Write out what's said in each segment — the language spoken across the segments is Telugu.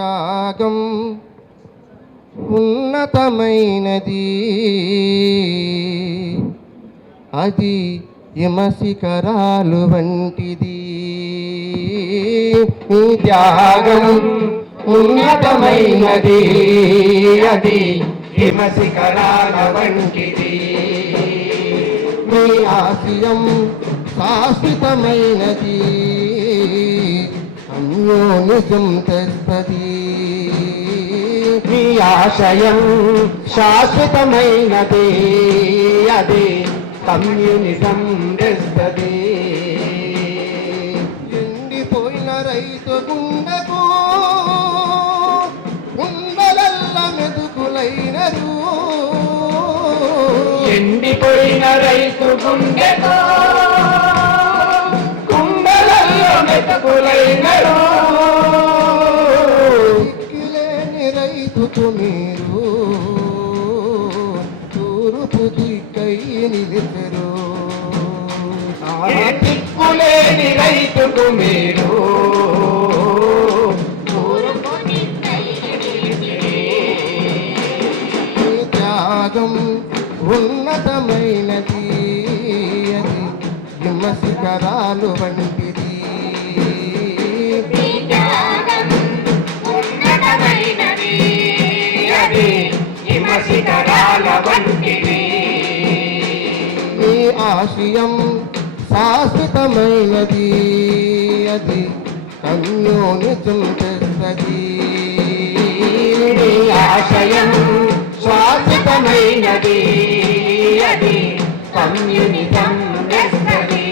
త్యాగం ఉన్నతమైనది, అది హిమశిఖరాలు వంటిది. నీ త్యాగం ఉన్నతమైనది, అది హిమశిఖరాల వంటిది. నీ ఆశయం శాశ్వతమైనది, అన్యోన్యం తెస్తది. నీ ఆశయం శాశ్వతమైనది, అది కమ్యూనిజం తెస్తది. ఎండిపోయిన రైతు గుండెకు గుండెలల్ల మెతుకులైనరు. ఎండిపోయిన రైతు గుండెకు గుండెలల్ల మెతుకులైనరు. దిక్కులేని రైతుకు మీరు తూర్పు దిక్కై నిలిచెరు. దిక్కులేని రైతుకు మీరు త్యాగం ఉన్నతమైనది, అది హిమశిఖరాలు వంటిది. హిమశిఖరాల వంటిది. నీ ఆశయం శాశ్వతమైనది, అది కమ్యూనిజం తెస్తది. నీ ఆశయం శాశ్వతమైనది, అది కమ్యూనిజం తెస్తది.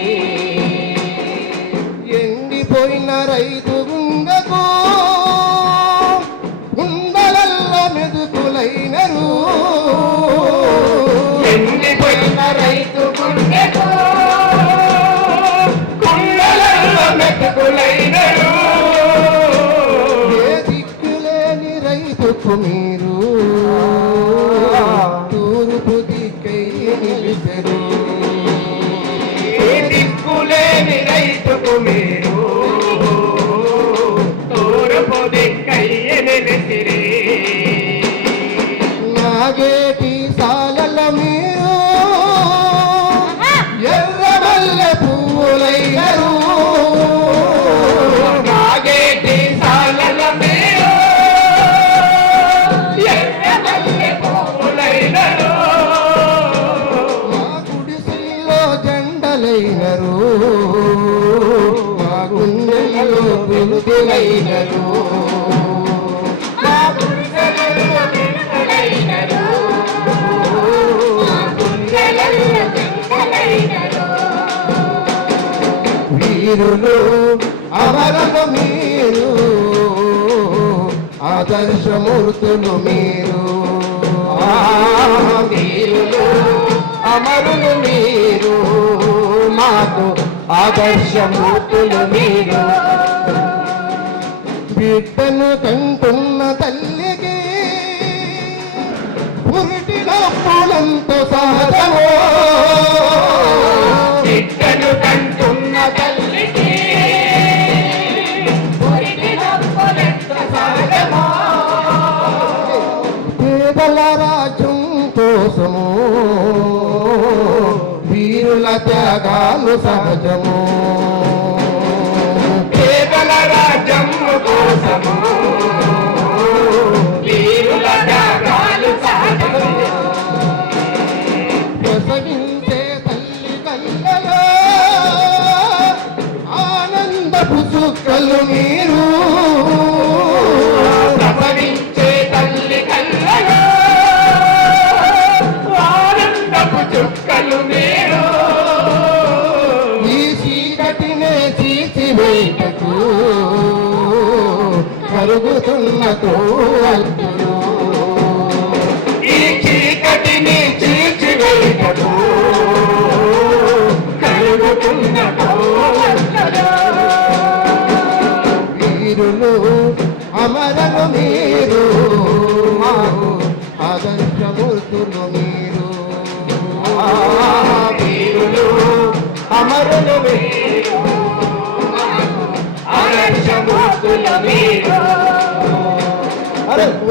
ఎండిపోయిన రైతు గుండెకు గుండెలల్ల మెతుకులైనరు. ఎండిపోయిన రైతు గుండెకు గుండెలల్ల మెతుకులైనరు. ఏ దిక్కులేని రైతుకు మీరు తూర్పు దిక్కై నిలిచెరు. ఏ దిక్కులేని రైతుకు మీరు తూర్పు దిక్కై నిలిచిరి. నాగేటి సాలల మీరు ఎర్రమల్లె పువ్వులైనరు. నాగేటి సాలల మీరు ఎర్రమల్లె పువ్వులైనరు. మా గుడిసెల్లో జెండలైనరు, మా గుండెల్లో పిలుపులైనరు. వీరులు అమరులు మీరు, ఆదర్శమూర్తులు మీరు. వీరులు అమరులు మీరు, మాకు ఆదర్శమూర్తులు మీరు. బిడ్డను కంటున్న తల్లికి పురిటిన పూలంతో సహజమో. బిడ్డను కంటున్న తల్లికి పురిటిన పూలంతో సహజమో. పేదల రాజ్యం కోసము వీరుల త్యాగాలు సహజము. పేదల రాజ్యం కోసము వీరుల త్యాగాలు సహజము. ప్రసవించే తల్లి కళ్ళలో ఆనందపు చుక్కలు మీరు. ప్రసవించే తల్లి కళ్ళలో ఆనందపు చుక్కలు మీరు. ఈ చీకటినే చీల్చివేయటకు కరుగుతున్న తోవల్తులు. ఈ చీకటిని చీల్చివేయటకు కరుగుతున్న తోవల్తులు. వీరులు అమరులు మీరు, మాకు ఆదర్శమూర్తులు మీరు. వీరులు అమరులు మీరు, ఆదర్శమూర్తులు మీరు.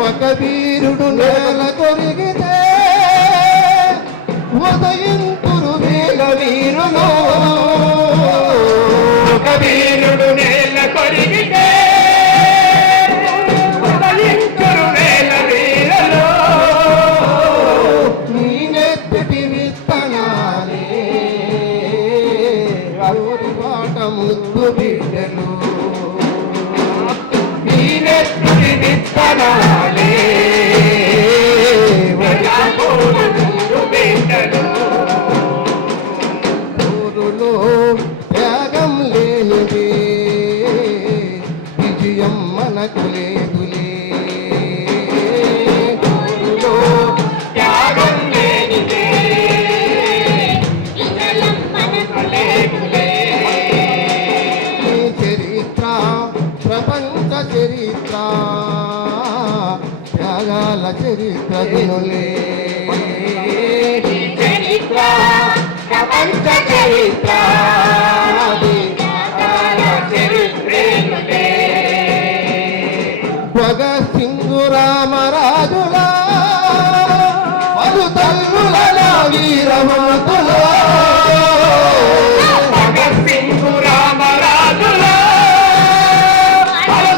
ఒక వీరుడు నేల కొరిగితే ఉదయింతురు వీర వీరులు. ఒక వీరుడు నేల కొరిగితే ఉదయింతురు వేల వీరులు. నీ నెత్తిటి విత్తనాలే ఊరి బాట ముద్దు బిడ్డలు. నీ నెత్తుడి విత్తనాలే వలపోలు నూరు బిడ్డలు. ఊరులో త్యాగం లేనిదే విజయం మనకు లేదులే. ఊరులో త్యాగం లేనిదే విజయం మనకు లేదులే. నీ చరిత్ర ప్రపంచ చరిత్ర త్యాగాల చరిత్ర వినులే. ఈ చరిత్ర ప్రపంచ చరిత్ర త్యాగాల చరిత్రేనులే. భగత్ సింగు రామరాజులా మరుతల్లుల వీరమతులా. భగత్ సింగు రామరాజులా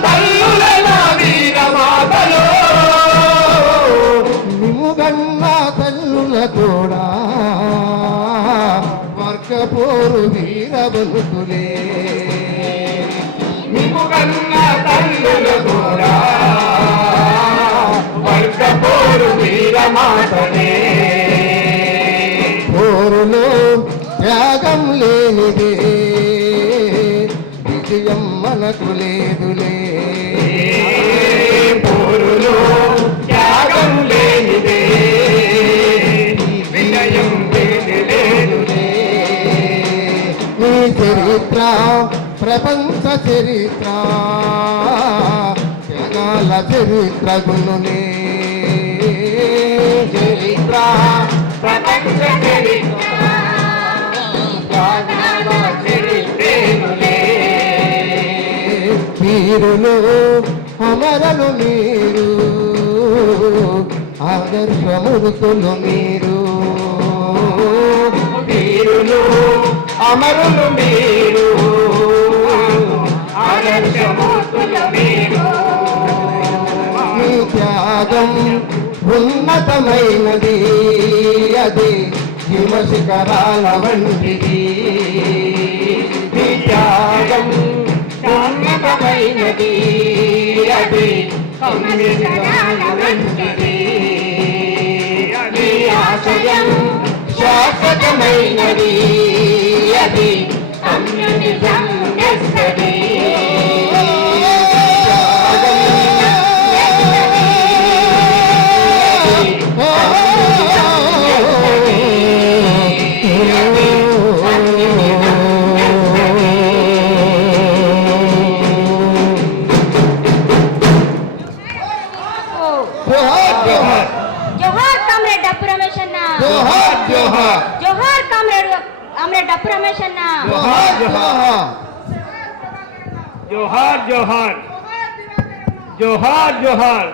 తల్లుల వీరమాతలు. నిముగన్న తల్లుల కూడా వర్గపోరు వీరబలుతులే. నిముగన్న తల్లుల కూడా వర్గపోరు వీరమాతలే. పోరులో త్యాగం లేనిదే విజయం మనకు లేదులే. పోరులో త్యాగం లేనిదే వినయం లేదులే. నీ చరిత్ర ప్రపంచ చరిత్ర త్యాగాల చరిత్ర గునులే. చరిత్ర ప్రపంచ చరిత్ర త్యాగాల చరిత్రేనులే. వీరులు అమరలు మీరు ఆదర్శమూర్తులు మీరు. వీరులు అమరులు మీరు ఆదర్శమూర్తులు మీరు. మీ త్యాగం ఉన్నతమైనది అది హిమశిఖరాల వంటిది. మీ త్యాగం ఉన్నతమైనది అది సంవిధాన వంటిది. మీ ఆశయం శాశ్వతమైనది అది కమ్యూనిజం నెస్తది. జోహార్ కామ్రేడ్ డప్పు రమేష్ అన్న. జోహార్ జోహార్ జోహార్ కామ్రేడ్ డప్పు రమేష్ అన్న. జోహార్ జోహార్ జోహార్ జోహార్ జోహార్ జోహార్